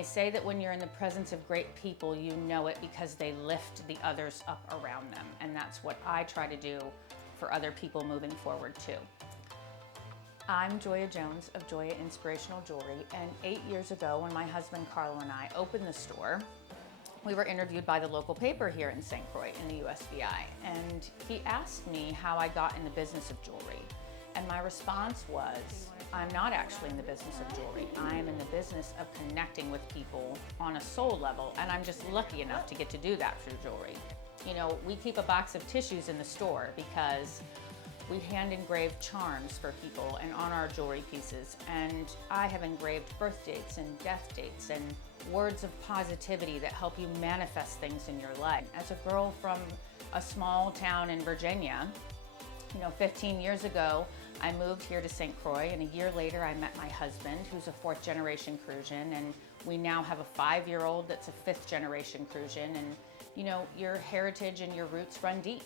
they say that when you're in the presence of great people, you know it because they lift the others up around them. And that's what I try to do for other people moving forward too. I'm Joyia Jones of Joyia Inspirational Jewelry, and 8 years ago when my husband Carlo and I opened the store, we were interviewed by the local paper here in St. Croix in the USVI, and he asked me how I got in the business of jewelry. And my response was, I'm not actually in the business of jewelry. I am in the business of connecting with people on a soul level, and I'm just lucky enough to get to do that through jewelry. You know, we keep a box of tissues in the store because we hand engrave charms for people and on our jewelry pieces. And I have engraved birth dates and death dates and words of positivity that help you manifest things in your life. As a girl from a small town in Virginia, 15 years ago, I moved here to St. Croix, and a year later I met my husband, who's a 4th generation Crucian, and we now have a 5-year-old that's a 5th generation Crucian, and your heritage and your roots run deep.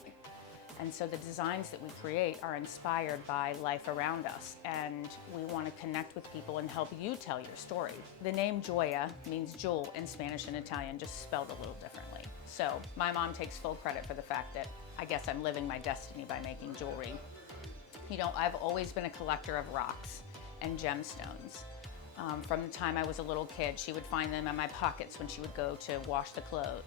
And so the designs that we create are inspired by life around us, and we want to connect with people and help you tell your story. The name Joyia means jewel in Spanish and Italian, just spelled a little differently. So my mom takes full credit for the fact that I guess I'm living my destiny by making jewelry. I've always been a collector of rocks and gemstones. From the time I was a little kid, she would find them in my pockets when she would go to wash the clothes.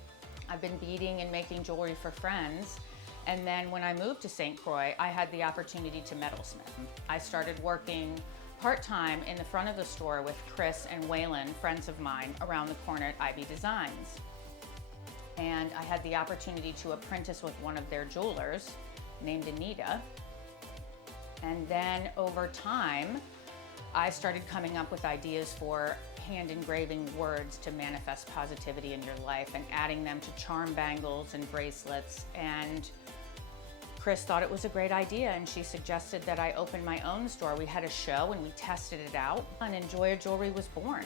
I've been beading and making jewelry for friends. And then when I moved to St. Croix, I had the opportunity to metalsmith. I started working part-time in the front of the store with Chris and Waylon, friends of mine, around the corner at IB Designs. And I had the opportunity to apprentice with one of their jewelers named Anita. And then over time, I started coming up with ideas for hand engraving words to manifest positivity in your life and adding them to charm bangles and bracelets. And Chris thought it was a great idea, and she suggested that I open my own store. We had a show and we tested it out, and Joyia Jewelry was born.